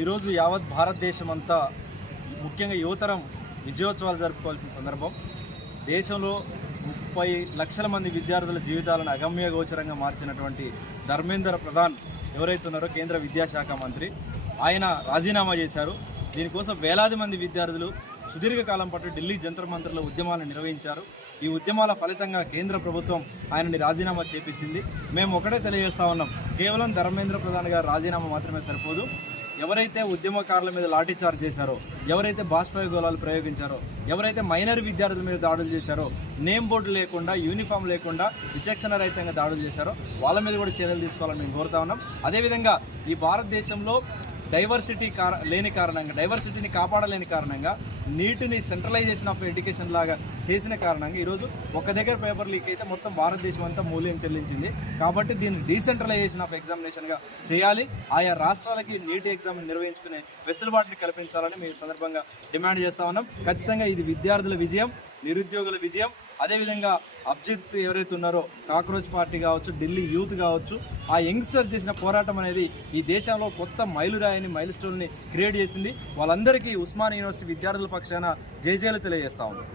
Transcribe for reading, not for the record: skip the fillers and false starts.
ఈరోజు యావత్ భారతదేశం అంతా ముఖ్యంగా యువతరం విజయోత్సవాలు జరుపుకోవాల్సిన సందర్భం. దేశంలో 30 లక్షల మంది విద్యార్థుల జీవితాలను అగమ్య గోచరంగా మార్చినటువంటి ధర్మేంద్ర ప్రధాన్ ఎవరైతే ఉన్నారో కేంద్ర విద్యాశాఖ మంత్రి, ఆయన రాజీనామా చేశారు. దీనికోసం వేలాది మంది విద్యార్థులు సుదీర్ఘకాలం పాటు ఢిల్లీ జంతర్ మంతర్లో ఉద్యమాలను నిర్వహించారు. ఈ ఉద్యమాల ఫలితంగా కేంద్ర ప్రభుత్వం ఆయనని రాజీనామా చేపించింది. మేము ఒకటే తెలియజేస్తా ఉన్నాం, కేవలం ధర్మేంద్ర ప్రధాన్ గారు రాజీనామా మాత్రమే సరిపోదు. ఎవరైతే ఉద్యమకారుల మీద లాఠీచార్జ్ చేశారో, ఎవరైతే బాష్పాయ గోళాలు ప్రయోగించారో, ఎవరైతే మైనర్ విద్యార్థుల మీద దాడులు చేశారో, నేమ్ బోర్డు లేకుండా, యూనిఫామ్ లేకుండా విచక్షణ రహితంగా దాడులు చేశారో వాళ్ళ మీద కూడా చర్యలు తీసుకోవాలని మేము కోరుతా ఉన్నాం. అదేవిధంగా ఈ భారతదేశంలో డైవర్సిటీని కాపాడలేని కారణంగా నీటిని సెంట్రలైజేషన్ ఆఫ్ ఎడ్యుకేషన్ లాగా చేసిన కారణంగా ఈరోజు ఒక దగ్గర పేపర్ లీక్ అయితే మొత్తం భారతదేశం అంతా మూల్యం చెల్లించింది. కాబట్టి దీన్ని డీసెంట్రలైజేషన్ ఆఫ్ ఎగ్జామినేషన్గా చేయాలి. ఆయా రాష్ట్రాలకి నీటి ఎగ్జామ్ నిర్వహించుకునే వెసులుబాటుని కల్పించాలని మేము సందర్భంగా డిమాండ్ చేస్తా ఉన్నాం. ఖచ్చితంగా ఇది విద్యార్థుల విజయం, నిరుద్యోగుల విజయం. అదేవిధంగా అభిజిత్ ఎవరైతే ఉన్నారో, కాక్రోచ్ పార్టీ కావచ్చు, ఢిల్లీ యూత్ కావచ్చు, ఆ యంగ్స్టర్ చేసిన పోరాటం అనేది ఈ దేశంలో కొత్త మైలురాయిని, మైల్ స్టోన్ని క్రియేట్ చేసింది. వాళ్ళందరికీ ఉస్మానియా యూనివర్సిటీ విద్యార్థుల పక్షాన జైజేలు తెలియజేస్తా ఉన్నాం.